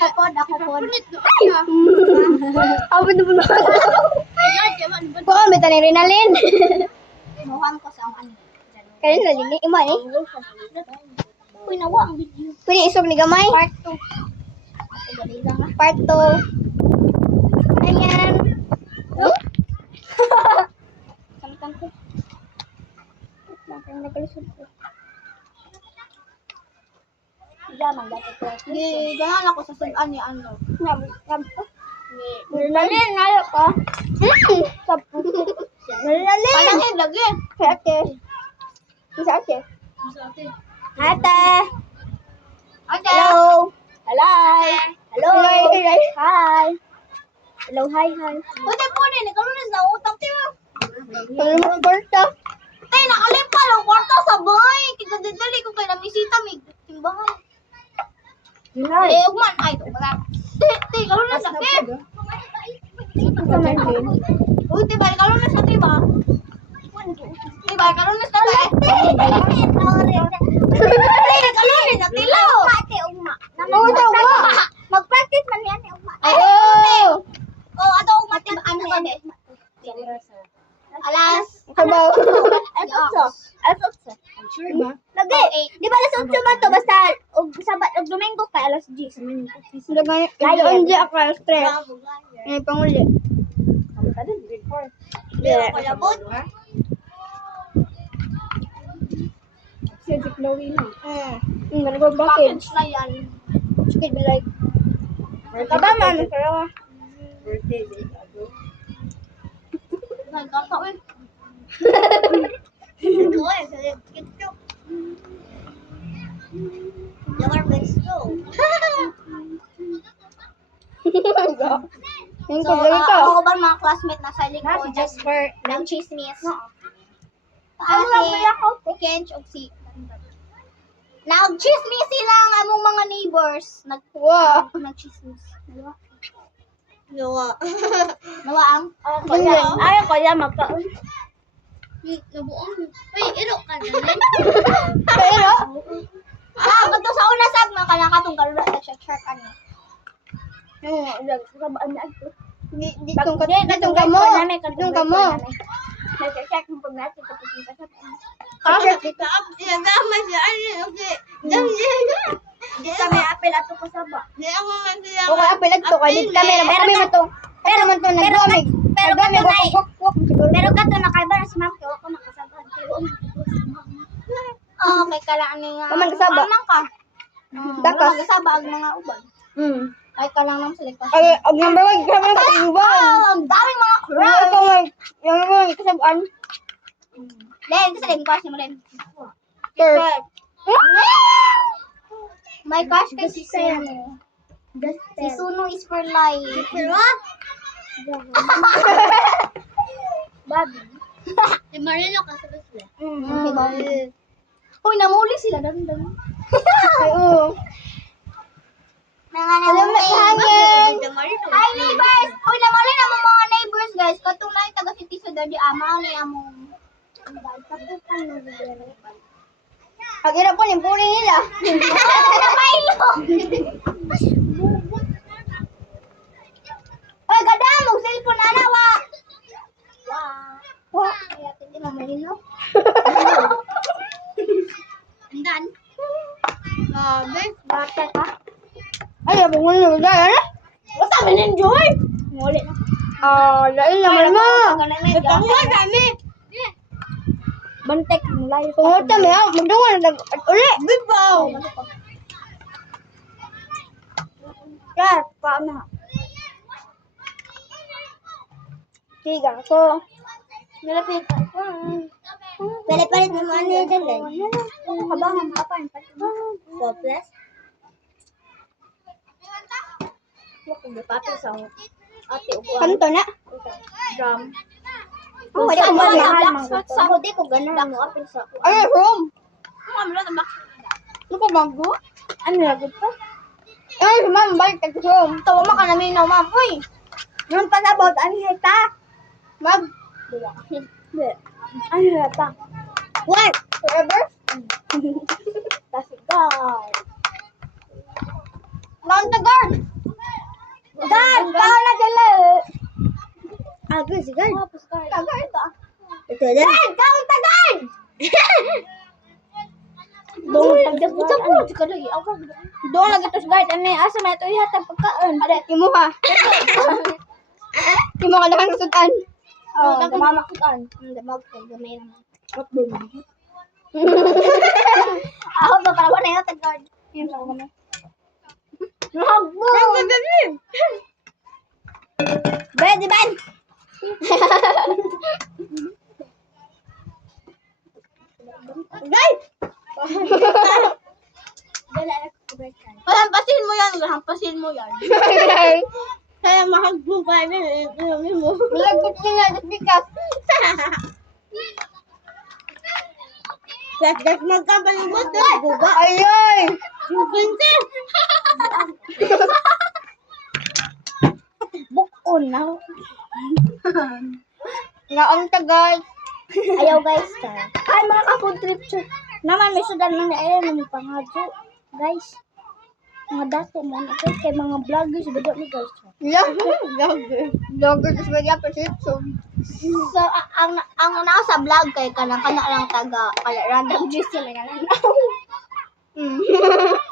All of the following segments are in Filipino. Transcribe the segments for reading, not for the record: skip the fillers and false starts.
Ako po. Ako na po na. Baka may tanong Rinalin. Mukhang ko sa ano. Kaya na din eh. Ima eh. Uy, nawa ang video. Pwede isog ni Gamay. Part 2. Ate, gali lang ah. Part 2. Ayan. Samtang ko. Bakit nagkalusod ko? Yaman, dati ko. Ganyan ako sa sulan ni ano. Nab ko. Rinalin, nayo ka. Rinalin. Palangin, lagi. Sa ate. Sa ate. Ate. Ate. Hello. Hello. Hello. Hi. Hello, hi, hi. Puti po din, nagkaroon na utang tiyo. Ano mo kwarta? Tay, nakalipa lang kwarta sa bahay. Kikadadali ko kay namisita, may timbangan. Eh, ugman. Ay, ito pala. Tay, karoon na sa kip. Uy, tiba, karoon na sa tiba. Tiba, karoon na sa tiba. Tay, karoon na sa tilaw. Mag-practice man yan eh, Uma. Ay, oh. Oh, ato ugma tiba. Ano yan eh? Alas. Sabaw. Alas 8. Sure ba? Lagi. Di ba alas 8 man to? Basta Sabat o Domingo kay alas 10. Doon di ako stress. May panguli. Pero kalabot. Si Chloe na. Ganun ba bakit? Package na yan. Should be like. Taba man. Nagkakawin. Never best go. Yung So, ko, ako ba mga classmate na sa likod? Jasper. Ng chismis. Ano lang kaya ko? Si Kench o si... Nag-chismis sila ang among mga neighbors. Wow. Nag-chismis. Nawa. Nawa ang? Ayaw ko yan magkaon. Nabuong. Uy, ilo ka na. Pero, Kato sa una sab mga kanakatong kalula sa check ano. sabaan na ako. Ditong ka mo. Ditong ka mo. Nag-check mo pag natin sa pagkita sa Check dito. Dama siya. Okay. Kami apel ato ko saba. Di ako magsiya. Okay, apel ato kay di kami na kami man to. Pero man to nagdamig. pero Nagdamig kato na wak siguro. Pero kato na kay ba si ma'am kay ako nakasabad. Oh, may kalaan nga. Kaman kasaba. Kaman ka. Dakas. Dakas. Kasaba ang mga uban. Ay ka lang ng salik. Ay, ang number 1 kami ng katingban. Ang daming mga Ano crowd. ito nga, yung mga kasabaan. Len, kasi Len, crush ni mo Len. Sir. My crush kay si Suno. Si Suno is for life. For what? Babi. Si Marino ka sa sila. Uy, namuli sila. Dami. Ay, oo. Mga Alam mo, hangin. Hi, neighbors! Uy, namuli na mo mga neighbors, guys. Katong lang taga City sa Daddy Ama ni among... Ang ina po, yung puli nila. Napailo! Uy, ganda! Mag-cellphone na na, wa! Wa! Kaya hindi mo malino. Andan? Bata ka? Ay, abong mo nila. Ano? Basta man-enjoy! Muli na. Lain naman mo. Ito mo, dami! Bantek, layo. Kung ito, may ako. Magdungan na uli. Bibaw! Yan, paano? Tiga ko. Nalapit ka. Palit-palit mo ano yun dyan, Len? Kabangan pa pa. 4 plus? Papi sa Ate, upuan. kanto na. Drum. Oh, wala ko mahal. Sa hudi ko, ganun lang mo. Apil sa ako. Ay, room. Ano ko bago? Ano lagot pa? Ay, ma'am, balik ka sa room. Tawa mo ka namin na, ma'am. Uy! Yung pasabot, ano hita? Mag. Ano hita? What? Forever? Kasi God. Mount the guard! Guard! Kau na dala! Ako si Guard. Tagay ba? Ito na. Guard! Kau ang tagad! Doon lagi tos guard. Ano asa may ito ihatag pagkaan. Ada, imo ha. Imo ka naman sudan. Oo, damamakutan. Damamakutan. Gamay naman. Ako ba para wala yung tagad. Yun sa kami. Nahagbo! Pwede ba? Guys! Hampasin mo yan. Hampasin mo yan. Kaya mahagbo pa rin. Mo. Malagot niya nga. That's because. That's magkabalibot. Guba. Ayoy! Bunti. Bukon na. Nga ang tagal. Ayaw guys. Ay mga ka-food trip siya. Naman may sudan na ayaw na may pangadyo. Guys. Mga dato mo na kay mga vloggers. Bado ni guys. Vlogger is very appreciate. So ang nasa vlog kay kanang lang taga kala random gist sila nga lang.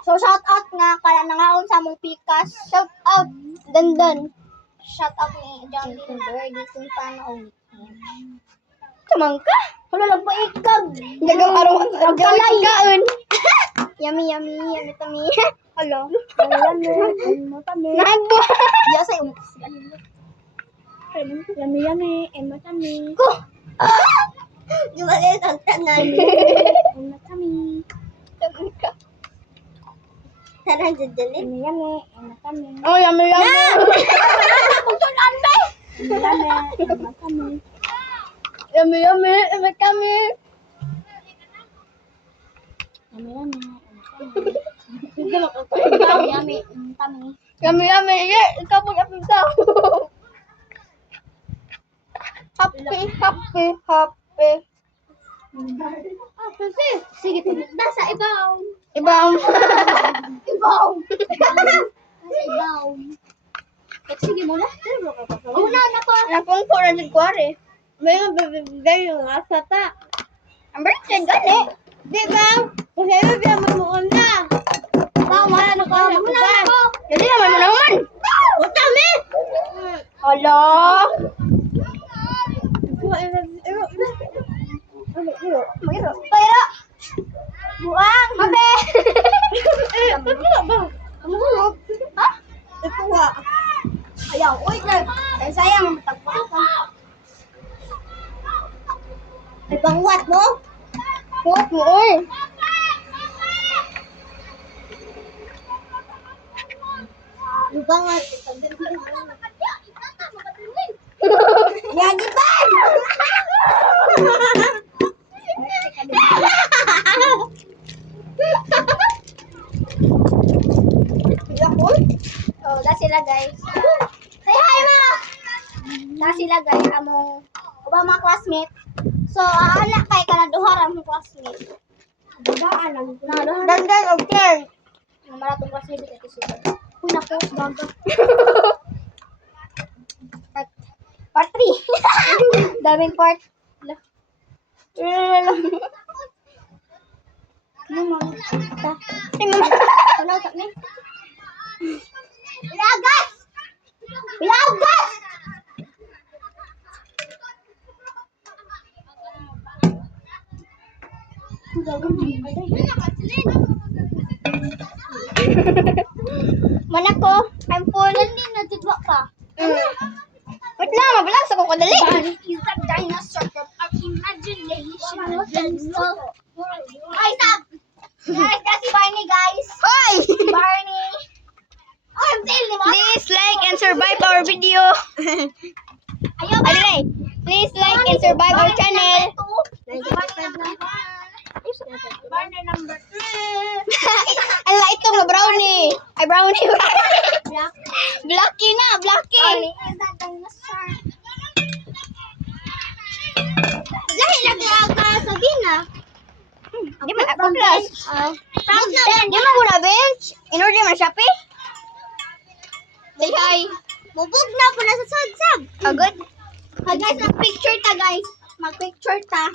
So shout out nga kala nangaon sa mong pikas. Shout out Dandan. Shout out ni John Lindbergh kung paano. Kamangka? Wala lang po ikag. Dagang araw ang kaon. Yummy tummy. Hello. Yummy tummy. Nagbo. Ya say Yummy tummy. ko. Di ba ang tanan? Tummy. Kamangka. Sarang jadali. Yummy tummy. Oh, yummy. Pagsunan ba? Tummy. Yummy kami. Yummy. Ikaw po yung tao. Happy. Sige, nasa ibaw. Ibang. Nasa ibaw. Sige mo na. Una na ko. Nakong 400 kware. May bibigay yung asa ta. Ang birthday gani. Di ba? Kasi yung biya mamuon na. Wala na ko. Muna ako. Jadi naman mo naman. Utami! Hala. Pero. Buang. Mabe. Ha? Ito nga. Ayaw. Uy, ay sayang. Ay, pangwat mo? Huwag mo, uy. Yung pangwat. Yagitan! Oh, dah sila guys. Say hi ma. Dah sila guys among mga classmate. So anak kay kanaduhar among classmate. Daan lang. Dandan og turn. Ang maratong classmate ito sila. Una ko baga. Part 3. Daming part. Bilagas! Bilagas! Mana ko? I'm full. Hindi na didwa pa. Wait lang, mabalang sa kong kadali. Is a dinosaur from our imagination. Ay, stop! Guys, that's si Barney, guys. Hoy! Barney. Oh, I'm telling you, Please like and survive our video. ayaw ba? Anyway, please like and survive our channel. Barney number 3. Ala, ito nga brownie. Ay, brownie. Black. Blacky na, Blacky. Barney is a dinosaur. Lahi lang ka sa gina. Di man ako plus. From the Di man muna bench. In order man Shopee. Say hi. Bubog na po na sa sudsab. Agad? Guys, mag-picture ta, guys. Mag-picture ta.